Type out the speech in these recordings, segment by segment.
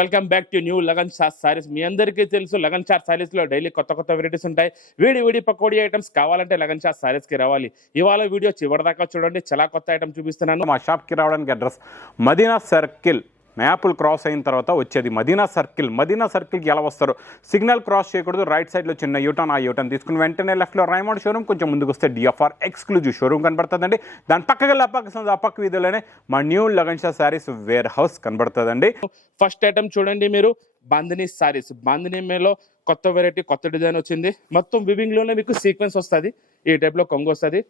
Welcome back to new Lagan shot saris. మీ అందరికీ తెలుసు లగన్ షాట్ సారీస్ లో డైలీ కొత్త కొత్త వెరైటీస్ ఉంటాయి. వీడి పకోడీ ఐటమ్స్ కావాలంటే లగన్ షాట్ సారీస్ కి రావాలి. ఇవాళ వీడియో చివరిదాకా చూడండి, చాలా కొత్త ఐటమ్ చూపిస్తున్నాను. మా షాప్కి రావడానికి address Madina circle, maple cross అయిన తర్వాత వచ్చేది మదీనా సర్కిల్కి ఎలా వస్తారు? సిగ్నల్ క్రాస్ చేయకూడదు, రైట్ సైడ్లో చిన్న యూటర్న్, ఆ యూటర్న్ తీసుకుని వెంటనే లెఫ్ట్లో రైమండ్ షోరూమ్, కొంచెం ముందుకు వస్తే డిఎఫ్ఆర్ ఎక్స్క్లూజివ్ షోరూమ్ కనబడుతుందండి. దాని పక్కకి ఆ పక్క వీధిలోనే మా new Lagan shot saris warehouse కనబడుతుందండి. ఫస్ట్ ఐటమ్ చూడండి మీరు, బాందినీ సారీస్. బాందినీ మేలో కొత్త వెరైటీ, కొత్త డిజైన్ వచ్చింది. మొత్తం వివింగ్ లోనే మీకు సీక్వెన్స్ వస్తుంది, ఈ టైప్ లో కొంగు వస్తుంది.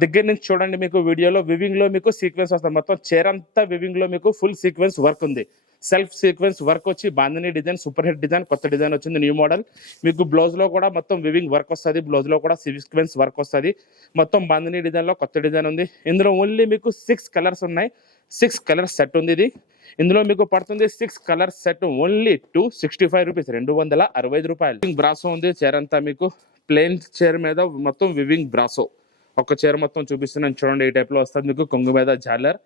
దగ్గర నుంచి చూడండి, మీకు వీడియోలో వివింగ్ లో మీకు సీక్వెన్స్ వస్తుంది. మొత్తం చీర అంతా వివింగ్ లో మీకు ఫుల్ సీక్వెన్స్ వర్క్ ఉంది. సెల్ఫ్ సీక్వెన్స్ వర్క్ వచ్చి bandhani design, super hit design, కొత్త డిజైన్ వచ్చింది, న్యూ మోడల్. మీకు బ్లౌజ్ లో కూడా మొత్తం వివింగ్ వర్క్ వస్తుంది, బ్లౌజ్ లో కూడా సీక్వెన్స్ వర్క్ వస్తుంది. మొత్తం బాందినీ డిజైన్ లో కొత్త డిజైన్ ఉంది. ఇందులో ఓన్లీ మీకు 6 కలర్స్ ఉన్నాయి. 6 కలర్స్ సెట్ ఉంది ఇది. ఇందులో మీకు పడుతుంది 6 కలర్ సెట్ ఓన్లీ 265 రూపీస్, 265 రూపాయలు. బ్రాసో ఉంది, చీర అంతా మీకు ప్లెయిన్ చీర మీద మొత్తం వివింగ్ బ్రాసో. ఒక చీర మొత్తం చూపిస్తున్నాను చూడండి, ఈ టైప్ లో వస్తుంది. మీకు కొంగు మీద జాలర్,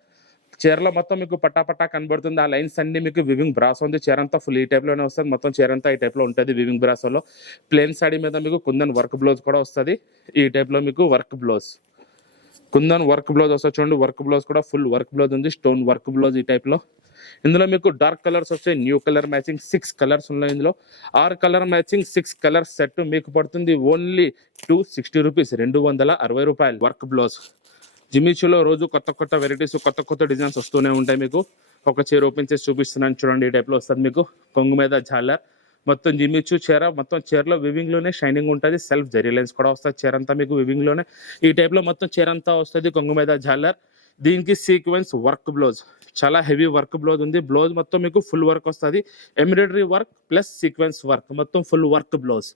చీరలో మొత్తం మీకు పట్టా కనబడుతుంది. ఆ లైన్స్ అన్ని మీకు వివింగ్ బ్రాసో ఉంది. చీర అంతా ఫుల్ ఈ టైప్ లోనే వస్తుంది. మొత్తం చీర అంతా ఈ టైప్ లో ఉంటుంది వివింగ్ బ్రాసోలో. ప్లెయిన్ సాడీ మీద మీకు కుందన్ వర్క్ బ్లౌజ్ కూడా వస్తుంది. ఈ టైప్ లో మీకు work blouse, kundan work blouse వస్తుంది చూడండి. వర్క్ బ్లౌజ్ కూడా ఫుల్ వర్క్ బ్లౌజ్ ఉంది, స్టోన్ వర్క్ బ్లౌజ్ ఈ టైప్ లో. ఇందులో మీకు డార్క్ కలర్స్ వస్తాయి, న్యూ కలర్ మ్యాచింగ్ 6 కలర్స్ ఉన్నాయి. ఇందులో 6 కలర్ మ్యాచింగ్ 6 కలర్ సెట్ మీకు పడుతుంది ఓన్లీ 260 రూపీస్, 260 రూపాయలు. వర్క్ బ్లౌజ్ జిమిచూలో రోజు కొత్త వెరైటీస్, కొత్త డిజైన్స్ వస్తూనే ఉంటాయి. మీకు ఒక చీర ఓపెన్ చేసి చూపిస్తున్నాను చూడండి, ఈ టైప్ లో వస్తుంది. మీకు కొంగు మీద జాలర్, మొత్తం జిమిచూ చీర, మొత్తం చీరలో వివింగ్ లోనే షైనింగ్ ఉంటుంది. సెల్ఫ్ జరీ లైన్స్ కూడా వస్తుంది. చీర అంతా మీకు వివింగ్ లోనే ఈ టైప్ లో మొత్తం చీర అంతా వస్తుంది. కొంగు మీద జాలర్, దీనికి సీక్వెన్స్ వర్క్ బ్లౌజ్, చాలా హెవీ వర్క్ బ్లౌజ్ ఉంది. బ్లౌజ్ మొత్తం మీకు ఫుల్ వర్క్ వస్తుంది, embroidery work plus sequence work, మొత్తం ఫుల్ వర్క్ బ్లౌజ్.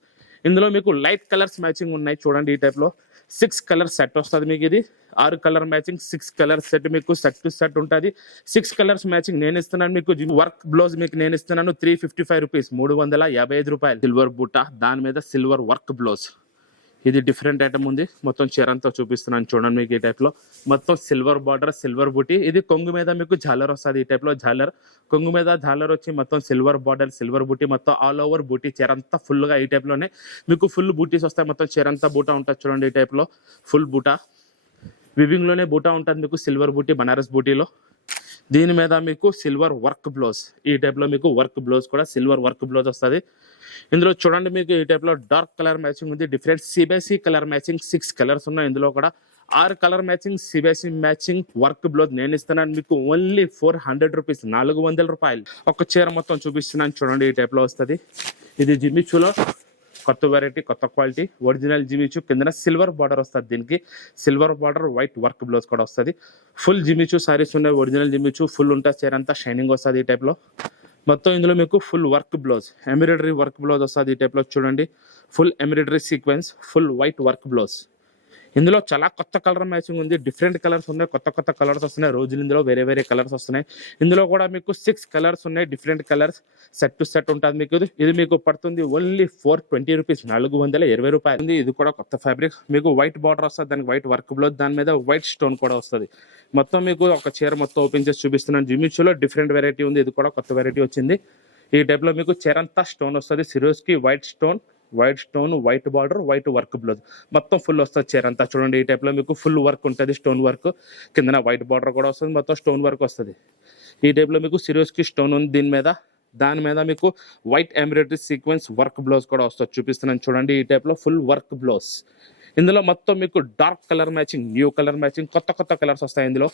ఇందులో మీకు లైట్ కలర్స్ మ్యాచింగ్ ఉన్నాయి చూడండి, ఈ టైప్ లో 6 కలర్ సెట్ వస్తుంది మీకు. ఇది 6 కలర్ మ్యాచింగ్ 6 కలర్ సెట్ మీకు సెట్ టు సెట్ ఉంటుంది. 6 కలర్స్ మ్యాచింగ్ నేను ఇస్తున్నాను మీకు. వర్క్ బ్లౌజ్ మీకు నేను ఇస్తున్నాను 355 రూపీస్, 355 రూపాయలు. సిల్వర్ బూటా, దాని మీద సిల్వర్ వర్క్ బ్లౌజ్. ఇది డిఫరెంట్ ఐటమ్ ఉంది. మొత్తం చీరంతా చూపిస్తున్నాను చూడండి మీకు. ఈ టైప్ లో మొత్తం సిల్వర్ బార్డర్, సిల్వర్ బూటీ. ఇది కొంగు మీద మీకు జాలర్ వస్తుంది, ఈ టైప్ లో జాలర్. కొంగు మీద జాలర్ వచ్చి మొత్తం సిల్వర్ బార్డర్, సిల్వర్ బూటీ, మొత్తం ఆల్ ఓవర్ బూటీ. చీరంతా ఫుల్ గా ఈ టైప్ లోనే మీకు ఫుల్ బూటీస్ వస్తాయి. మొత్తం చీరంతా బూటా ఉంటుంది చూడండి, ఈ టైప్ లో ఫుల్ బూటా. వివింగ్ లోనే బూటా ఉంటుంది మీకు, సిల్వర్ బూటీ, బనారస్ బూటీలో. దీని మీద మీకు సిల్వర్ వర్క్ బ్లౌజ్, ఈ టైప్ లో మీకు వర్క్ బ్లౌజ్ కూడా సిల్వర్ వర్క్ బ్లౌజ్ వస్తుంది. ఇందులో చూడండి మీకు ఈ టైప్ లో డార్క్ కలర్ మ్యాచింగ్ ఉంది, different CBSE colour matching 6 colours ఉన్నాయి. ఇందులో కూడా 6 colour matching CBSE matching work blouse నేను ఇస్తున్నాను మీకు ఓన్లీ 400 రూపీస్, 400 రూపాయలు. ఒక చీర మొత్తం చూపిస్తున్నాను చూడండి, ఈ టైప్ లో వస్తుంది. ఇది జిమిచూలో కొత్త వెరైటీ, కొత్త క్వాలిటీ, ఒరిజినల్ జిమిచూ. కింద సిల్వర్ బార్డర్ వస్తుంది, దీనికి silver border, white work blouse కూడా వస్తుంది. ఫుల్ జిమిచూ సారీస్ ఉన్నాయి, ఒరిజినల్ జిమిచూ ఫుల్ ఉంటుంది. చీర అంతా షైనింగ్ వస్తుంది ఈ టైప్ లో. మొత్తం ఇందులో మీకు full work blouse, embroidery work blouse వస్తుంది ఈ టైప్ లో చూడండి. Full embroidery sequence, full white work blouse. ఇందులో చాలా కొత్త కలర్ మ్యాచింగ్ ఉంది, డిఫరెంట్ కలర్స్ ఉన్నాయి, కొత్త కలర్స్ వస్తున్నాయి రోజులు. ఇందులో వేరే కలర్స్ వస్తున్నాయి. ఇందులో కూడా మీకు 6 కలర్స్ ఉన్నాయి, different colours set to set ఉంటుంది మీకు. ఇది మీకు పడుతుంది ఓన్లీ 420 రూపీస్, 420 రూపాయలు. ఇది కూడా కొత్త ఫ్యాబ్రిక్, మీకు వైట్ బార్డర్ వస్తుంది, దానికి వైట్ వర్క్ బ్లౌజ్, దాని మీద వైట్ స్టోన్ కూడా వస్తుంది. మొత్తం మీకు ఒక చీర మొత్తం ఓపెన్ చేసి చూపిస్తున్నాను. జిమిచూలో డిఫరెంట్ వెరైటీ ఉంది, ఇది కూడా కొత్త వెరైటీ వచ్చింది. ఈ టైప్ లో మీకు చీర అంతా స్టోన్ వస్తుంది, Swarovski white stone, white border, white work blouse, మొత్తం ఫుల్ వస్తుంది చీర అంతా చూడండి. ఈ టైప్ లో మీకు ఫుల్ వర్క్ ఉంటుంది, స్టోన్ వర్క్. కింద వైట్ బార్డర్ కూడా వస్తుంది, మొత్తం స్టోన్ వర్క్ వస్తుంది. ఈ టైప్ లో మీకు సిరోస్కి స్టోన్ ఉంది దీని మీద. దాని మీద మీకు white embroidery sequence work blouse కూడా వస్తుంది, చూపిస్తున్నాను చూడండి. ఈ టైప్ లో ఫుల్ వర్క్ బ్లౌజ్. ఇందులో మొత్తం మీకు dark colour matching, new colour matching, కొత్త కలర్స్ వస్తాయి ఇందులో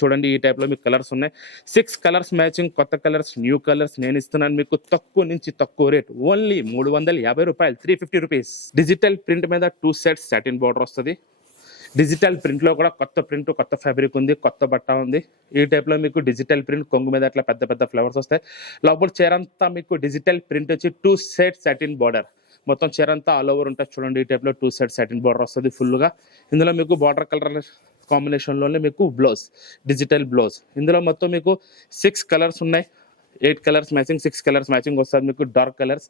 చూడండి. ఈ టైప్ లో మీకు కలర్స్ ఉన్నాయి, 6 కలర్స్ మ్యాచింగ్, కొత్త కలర్స్, న్యూ కలర్స్ నేను ఇస్తున్నాను మీకు తక్కువ నుంచి తక్కువ రేట్ ఓన్లీ 350 రూపాయలు, 350 రూపీస్. డిజిటల్ ప్రింట్ మీద 2 సెట్స్ సాటిన్ బార్డర్ వస్తుంది. డిజిటల్ ప్రింట్ లో కూడా కొత్త ప్రింట్, కొత్త ఫ్యాబ్రిక్ ఉంది, కొత్త బట్ట ఉంది. ఈ టైప్ లో మీకు డిజిటల్ ప్రింట్, కొంగు మీద అట్లా పెద్ద ఫ్లవర్స్ వస్తాయి. లోపల చీర అంతా మీకు డిజిటల్ ప్రింట్ వచ్చి 2 సెట్స్ సాటిన్ బార్డర్, మొత్తం చీర అంతా ఆల్ ఓవర్ ఉంటుంది చూడండి. ఈ టైప్ లో 2 సెట్స్ సాటిన్ బార్డర్ వస్తుంది ఫుల్ గా. ఇందులో మీకు బార్డర్ కలర్ కాంబినేషన్ లోనే మీకు బ్లౌజ్, డిజిటల్ బ్లౌజ్. ఇందులో మొత్తం మీకు 6 కలర్స్ ఉన్నాయి, 8 కలర్స్ మ్యాచింగ్, 6 కలర్స్ మ్యాచింగ్ వస్తుంది మీకు. డార్క్ కలర్స్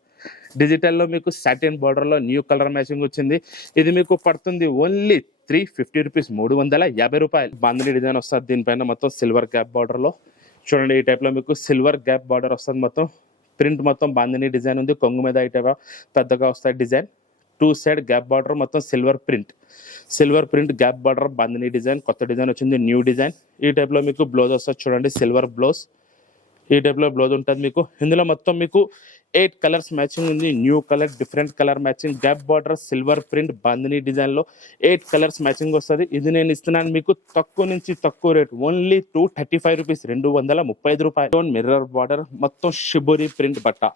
డిజిటల్లో మీకు సాటిన్ బార్డర్లో న్యూ కలర్ మ్యాచింగ్ వచ్చింది. ఇది మీకు పడుతుంది ఓన్లీ 350 రూపీస్, 350 రూపాయలు. బాందిని డిజైన్ వస్తుంది దీనిపైన, మొత్తం సిల్వర్ క్యాప్ బార్డర్లో. చూడండి ఈ టైప్లో మీకు సిల్వర్ గ్యాప్ బార్డర్ వస్తుంది, మొత్తం ప్రింట్ మొత్తం బాందిని డిజైన్ ఉంది, కొంగు మీద ఈ టైప్ పెద్దగా వస్తాయి డిజైన్, 2 సైడ్ గ్యాప్ బార్డర్ మొత్తం silver print gap border bandhani design, కొత్త డిజైన్ వచ్చింది, న్యూ డిజైన్. ఈ టైప్లో మీకు బ్లౌజ్ వస్తుంది చూడండి, సిల్వర్ బ్లౌజ్ ఈ టైప్లో బ్లౌజ్ ఉంటుంది మీకు. ఇందులో మొత్తం మీకు 8 కలర్స్ మ్యాచింగ్ ఉంది, new colour different colour matching, gap border silver print bandhani డిజైన్లో 8 కలర్స్ మ్యాచింగ్ వస్తుంది. ఇది నేను ఇస్తున్నాను మీకు తక్కువ నుంచి తక్కువ రేట్, ఓన్లీ 235 రూపీస్, 235 రూపాయలు. మిర్రర్ బార్డర్ మొత్తం షిబోరి ప్రింట్ బట్ట,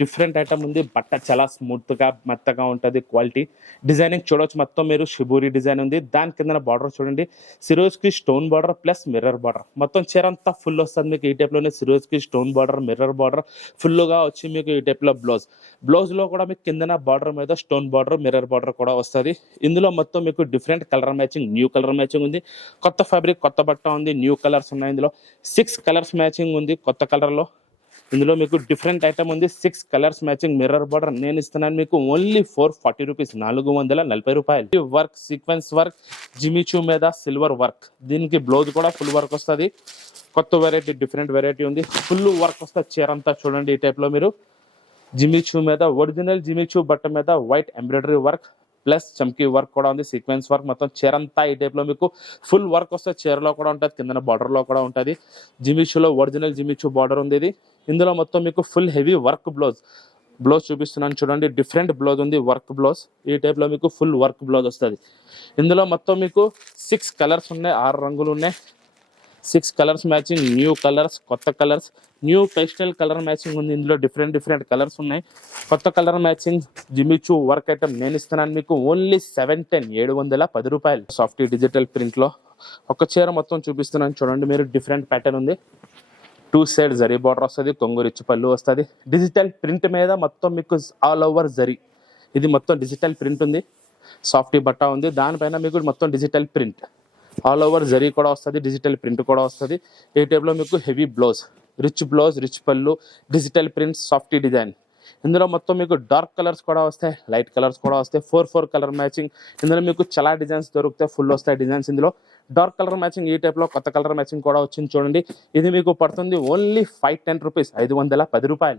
డిఫరెంట్ ఐటమ్ ఉంది, బట్ట చాలా స్మూత్గా మెత్తగా ఉంటుంది, క్వాలిటీ డిజైనింగ్ చూడవచ్చు, మొత్తం మీరు షిబూరి డిజైన్ ఉంది. దాని కింద బార్డర్ చూడండి, Swarovski stone border plus mirror border, మొత్తం చీర అంతా ఫుల్ వస్తుంది మీకు. ఈ టైప్లోనే Swarovski stone border mirror border ఫుల్గా వచ్చి మీకు ఈ టైప్లో బ్లౌజ్లో కూడా మీకు కిందన బార్డర్ మీద స్టోన్ బార్డర్ మిర్రర్ బార్డర్ కూడా వస్తుంది. ఇందులో మొత్తం మీకు different colour matching, new colour matching ఉంది, కొత్త ఫ్యాబ్రిక్ కొత్త బట్ట ఉంది, న్యూ కలర్స్ ఉన్నాయి. ఇందులో 6 కలర్స్ మ్యాచింగ్ ఉంది కొత్త కలర్లో. ఇందులో మీకు డిఫరెంట్ ఐటమ్ ఉంది, 6 కలర్స్ మ్యాచింగ్ మిర్రర్ బార్డర్. నేను ఇస్తున్నాను మీకు ఓన్లీ 440 రూపీస్, 440 రూపాయలు. వర్క్ సీక్వెన్స్ వర్క్ జిమిచూ మీద సిల్వర్ వర్క్, దీనికి బ్లౌజ్ కూడా ఫుల్ వర్క్ వస్తుంది, కొత్త వెరైటీ డిఫరెంట్ వెరైటీ ఉంది, ఫుల్ వర్క్ వస్తుంది చీర అంతా. చూడండి ఈ టైప్లో మీరు జిమిచూ మీద ఒరిజినల్ జిమిచూ బట్ట మీద వైట్ ఎంబ్రాయిడరీ వర్క్ ప్లస్ చమ్కీ వర్క్ కూడా ఉంది, సీక్వెన్స్ వర్క్, మొత్తం చీర అంతా ఈ టైప్లో మీకు ఫుల్ వర్క్ వస్తుంది. చీరలో కూడా ఉంటుంది, కింద బార్డర్లో కూడా ఉంటుంది. జిమిచూలో ఒరిజినల్ జిమిచూ బార్డర్ ఉంది ఇది. ఇందులో మొత్తం మీకు ఫుల్ హెవీ వర్క్ బ్లౌజ్ చూపిస్తున్నాను చూడండి, డిఫరెంట్ బ్లౌజ్ ఉంది, వర్క్ బ్లౌజ్. ఈ టైప్లో మీకు ఫుల్ వర్క్ బ్లౌజ్ వస్తుంది. ఇందులో మొత్తం మీకు 6 కలర్స్ ఉన్నాయి, 6 రంగులు ఉన్నాయి, 6 కలర్స్ మ్యాచింగ్, న్యూ కలర్స్ కొత్త colours, new pastel colour matching ఉంది. ఇందులో డిఫరెంట్ కలర్స్ ఉన్నాయి, కొత్త colour matching Jimmy Choo work item. నేను ఇస్తున్నాను మీకు ఓన్లీ 710 రూపాయలు. సాఫ్ట్ డిజిటల్ ప్రింట్లో ఒక చీర మొత్తం చూపిస్తున్నాను చూడండి మీరు, డిఫరెంట్ ప్యాటర్న్ ఉంది, 2 సైడ్ జరీ బార్డర్ వస్తుంది, కొంగు రిచ్ పళ్ళు వస్తుంది, డిజిటల్ ప్రింట్ మీద మొత్తం మీకు ఆల్ ఓవర్ జరీ, ఇది మొత్తం డిజిటల్ ప్రింట్ ఉంది, సాఫ్టీ బట్ట ఉంది, దానిపైన మీకు మొత్తం digital print all over zari కూడా వస్తుంది, డిజిటల్ ప్రింట్ కూడా వస్తుంది. ఈ టైప్లో మీకు హెవీ బ్లౌజ్, రిచ్ పళ్ళు, డిజిటల్ ప్రింట్, సాఫ్టీ డిజైన్. ఇందులో మొత్తం మీకు డార్క్ కలర్స్ కూడా వస్తాయి, లైట్ కలర్స్ కూడా వస్తాయి, 4 కలర్ మ్యాచింగ్. ఇందులో మీకు చాలా డిజైన్స్ దొరుకుతాయి, ఫుల్ వస్తాయి డిజైన్స్. ఇందులో డార్క్ కలర్ మ్యాచింగ్, ఈ టైప్లో కొత్త కలర్ మ్యాచింగ్ కూడా వచ్చింది చూడండి. ఇది మీకు పడుతుంది ఓన్లీ 510 రూపీస్, 510 రూపాయలు.